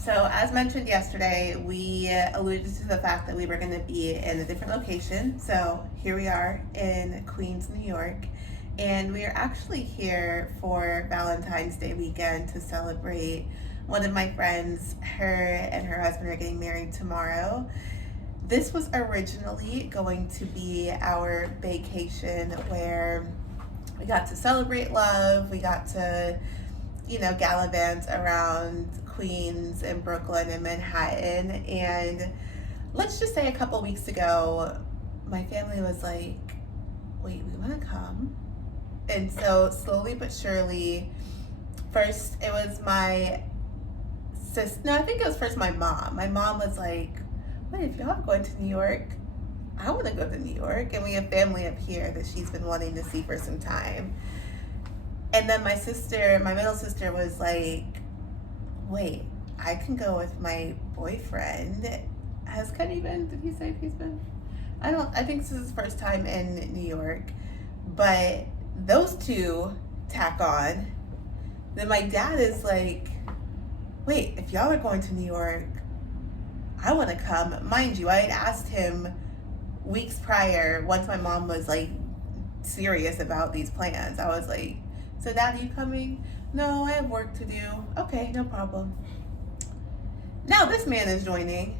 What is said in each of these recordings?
So, as mentioned yesterday, we alluded to the fact that we were going to be in a different location. So, here we are in Queens, New York, and we are actually here for Valentine's Day weekend to celebrate one of my friends. Her and her husband are getting married tomorrow. This was originally going to be our vacation where we got to celebrate love, we got to gallivant around Queens and Brooklyn and Manhattan. And let's just say a couple weeks ago, my family was like, wait, we want to come. And so slowly but surely, first it was my sister. No, I think it was first my mom. My mom was like, wait, if y'all are going to New York, I want to go to New York. And we have family up here that she's been wanting to see for some time. And then my middle sister was like, wait, I can go with my boyfriend. Has Kenny been? Did he say if he's been? I think this is his first time in New York. But those two tack on. Then my dad is like, wait, if y'all are going to New York, I want to come. Mind you, I had asked him weeks prior, once my mom was like serious about these plans. I was like, so Dad, are you coming? No, I have work to do. Okay, no problem. Now this man is joining.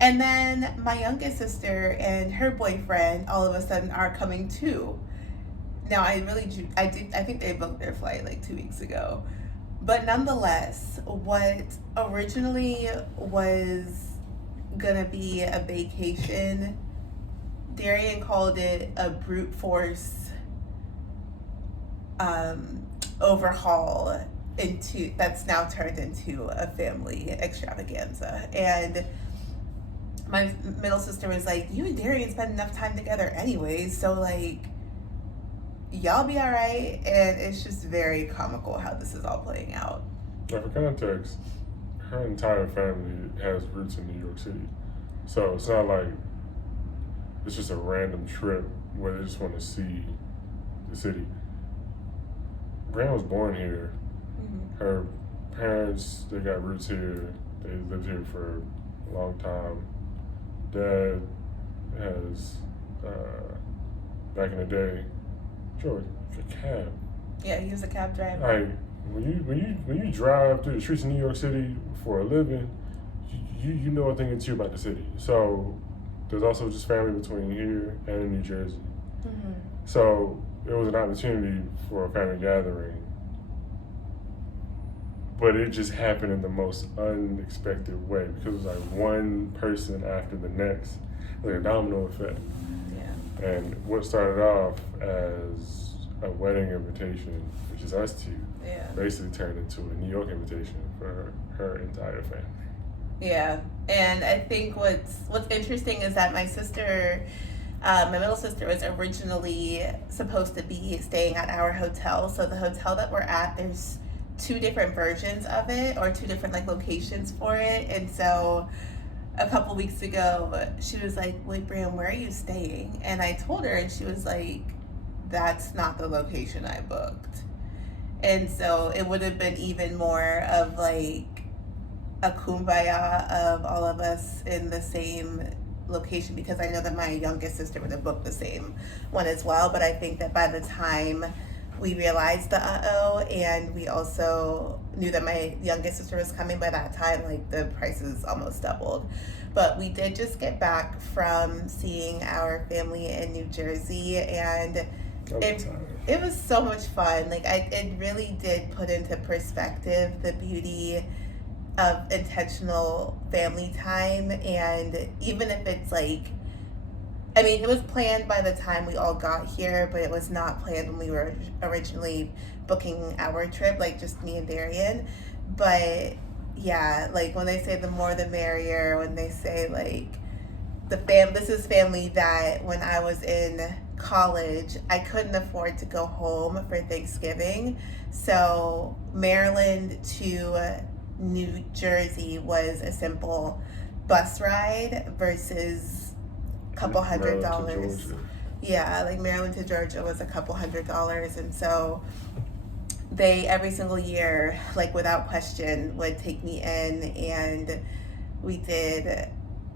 And then my youngest sister and her boyfriend all of a sudden are coming too. Now I think they booked their flight like 2 weeks ago. But nonetheless, what originally was gonna be a vacation, Darian called it a brute force overhaul that's now turned into a family extravaganza. And my middle sister was like, you and Darian spend enough time together anyways, so like y'all be all right. And it's just very comical how this is all playing out. Now, for context, her entire family has roots in New York City, so it's not like it's just a random trip where they just want to see the city. Grant was born here. Mm-hmm. Her parents, they got roots here. They lived here for a long time. Dad has, back in the day, George, a cab. Yeah, he was a cab driver. Like when you drive through the streets of New York City for a living, you know a thing or two about the city. So there's also just family between here and in New Jersey. Mm-hmm. So it was an opportunity for a family gathering, but it just happened in the most unexpected way because it was like one person after the next, like a domino effect. Yeah. And what started off as a wedding invitation, which is us two, basically turned into a New York invitation for her entire family. Yeah, and I think what's interesting is that my middle sister was originally supposed to be staying at our hotel. So the hotel that we're at, there's two different versions of it, or two different like locations for it. And so a couple weeks ago, she was like, wait, Bram, where are you staying? And I told her, and she was like, that's not the location I booked. And so it would have been even more of like a kumbaya of all of us in the same location, because I know that my youngest sister would have booked the same one as well. But I think that by the time we realized the and we also knew that my youngest sister was coming, by that time like the prices almost doubled. But we did just get back from seeing our family in New Jersey, and it was so much fun. Like it really did put into perspective the beauty of intentional family time. And even if it's like, I mean, it was planned by the time we all got here, but it was not planned when we were originally booking our trip, like just me and Darian. But yeah, like when they say the more the merrier, when they say like this is family that when I was in college, I couldn't afford to go home for Thanksgiving. So Maryland to New Jersey was a simple bus ride versus a couple $100. Yeah, like Maryland to Georgia was a couple $100. And so they every single year, like without question, would take me in, and we did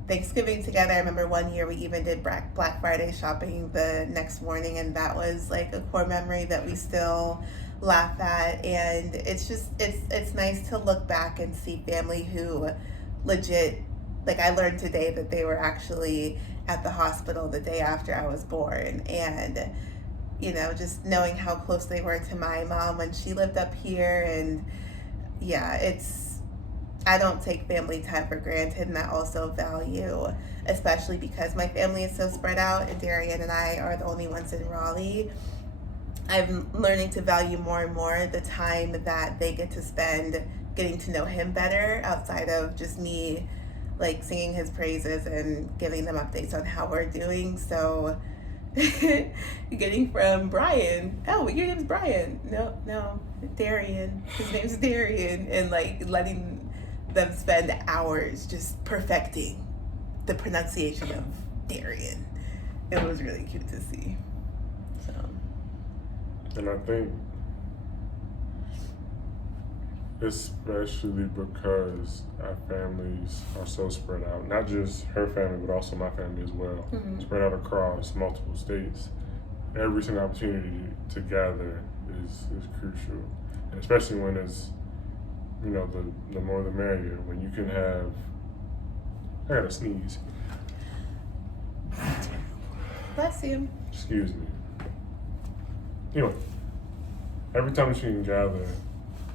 Thanksgiving together. I remember one year we even did Black Friday shopping the next morning, and that was like a core memory that we still laugh at. And it's just it's nice to look back and see family who legit, like I learned today that they were actually at the hospital the day after I was born, and just knowing how close they were to my mom when she lived up here. And yeah, I don't take family time for granted, and I also value, especially because my family is so spread out and Darian and I are the only ones in Raleigh. I'm learning to value more and more the time that they get to spend getting to know him better outside of just me like singing his praises and giving them updates on how we're doing. So getting from Brian, oh, your name's Brian. No, Darian. His name's Darian, and like letting them spend hours just perfecting the pronunciation of Darian. It was really cute to see. So. And I think, especially because our families are so spread out, not just her family, but also my family as well, spread out across multiple states, every single opportunity to gather is crucial. And especially when it's, the more the merrier, when you can have, I gotta sneeze. Bless you. Excuse me. Anyway, every time that you can gather,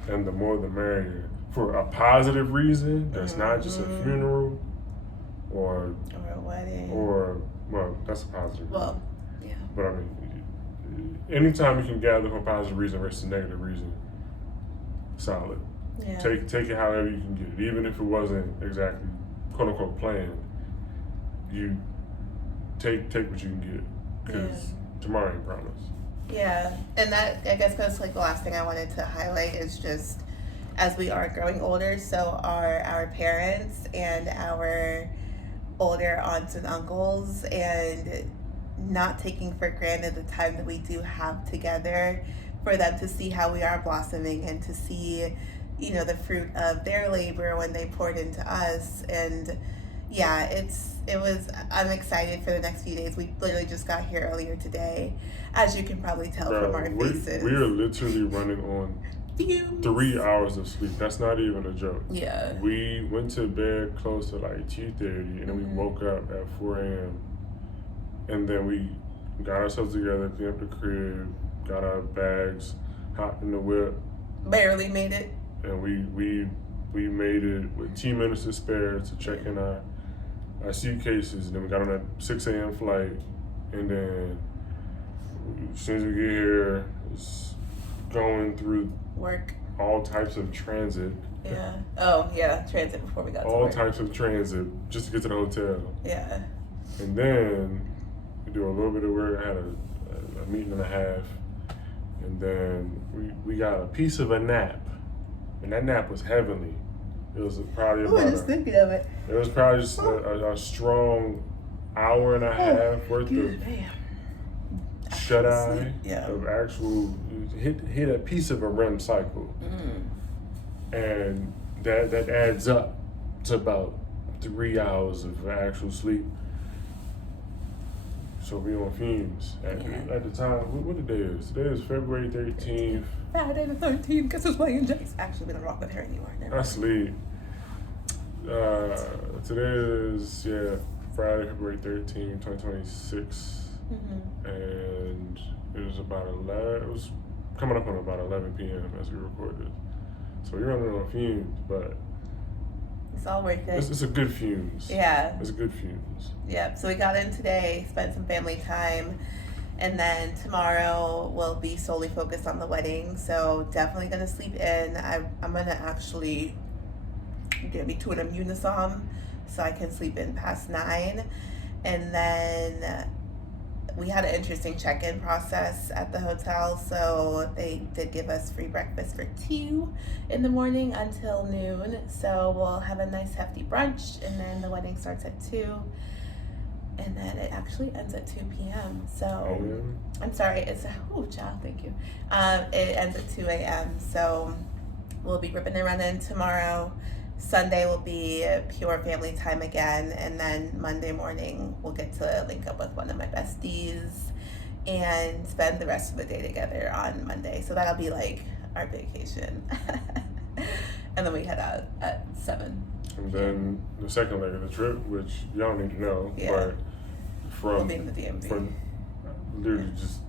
and the more the merrier, for a positive reason that's not just a funeral or a wedding, well, that's a positive reason. Well, yeah. But I mean, anytime you can gather for a positive reason versus a negative reason, solid. Yeah. Take it however you can get it, even if it wasn't exactly quote unquote planned. You take what you can get, because tomorrow ain't promised. Yeah, and that, I guess, goes like the last thing I wanted to highlight is just as we are growing older, so are our parents and our older aunts and uncles, and not taking for granted the time that we do have together for them to see how we are blossoming and to see, the fruit of their labor when they poured into us. And yeah, I'm excited for the next few days. We literally just got here earlier today, as you can probably tell from our faces. We are literally running on fumes. 3 hours of sleep. That's not even a joke. Yeah. We went to bed close to like 2:30, and then we woke up at 4 a.m. And then we got ourselves together, cleaned up the crib, got our bags, hopped in the whip. Barely made it. And we made it with 2 minutes to spare to check in our suitcases. And then we got on that 6 a.m. flight. And then as soon as we get here, it's going through work, all types of transit. Yeah. Oh, yeah, transit before we got to all work. types of transit just to get to the hotel. Yeah. And then we do a little bit of work. I had a meeting and a half. And then we got a piece of a nap. And that nap was heavenly. It was probably about just thinking of it. It was probably just a strong hour and a half worth of shut eye, of actual hit a piece of a REM cycle. And that adds up to about 3 hours of actual sleep. So we on fumes at the time. What the day is? Today is February 13th. Friday the 13th. Guess who's playing Jace? Actually, we don't rock with her anymore. I sleep. Today is Friday, February 13th, 2026, and it was about 11. It was coming up on about 11 p.m. as we recorded. So we're running on fumes, but it's all worth it. It's a good fumes. Yeah. It's a good fumes. Yeah. So we got in today, spent some family time, and then tomorrow we'll be solely focused on the wedding. So definitely gonna sleep in. I'm gonna actually get me to an Immunisom so I can sleep in past 9, and then we had an interesting check-in process at the hotel, so they did give us free breakfast for 2 in the morning until noon. So we'll have a nice hefty brunch, and then the wedding starts at 2. and then it actually ends at 2 p.m. So I'm sorry, it's child, thank you. It ends at 2 a.m. So we'll be ripping and running tomorrow. Sunday will be pure family time again, and then Monday morning we'll get to link up with one of my besties and spend the rest of the day together on Monday. So that'll be like our vacation. And then we head out at 7. And then the second leg of the trip, which y'all need to know, but we'll be in the DMV. From literally just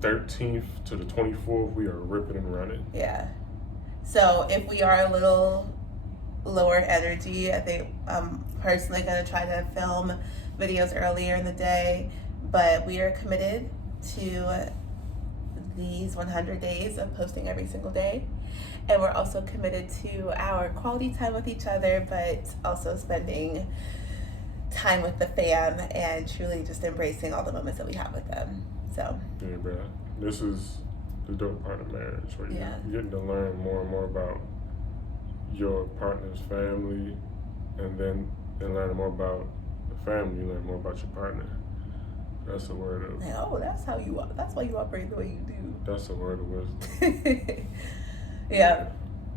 13th to the 24th, we are ripping and running. Yeah. So if we are a little lower energy, I think I'm personally going to try to film videos earlier in the day, but we are committed to these 100 days of posting every single day. And we're also committed to our quality time with each other, but also spending time with the fam and truly just embracing all the moments that we have with them. So yeah, bro, this is the dope part of marriage, where you're getting to learn more and more about your partner's family, and then learning more about the family, you learn more about your partner. That's the word of. That's how you. That's why you operate the way you do. That's the word of wisdom. Yeah.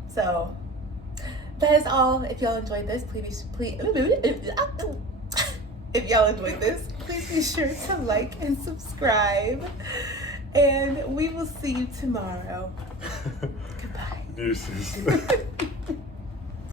So that is all. If y'all enjoyed this, please. If y'all enjoyed this, please be sure to like and subscribe. And we will see you tomorrow. Goodbye. Deuces.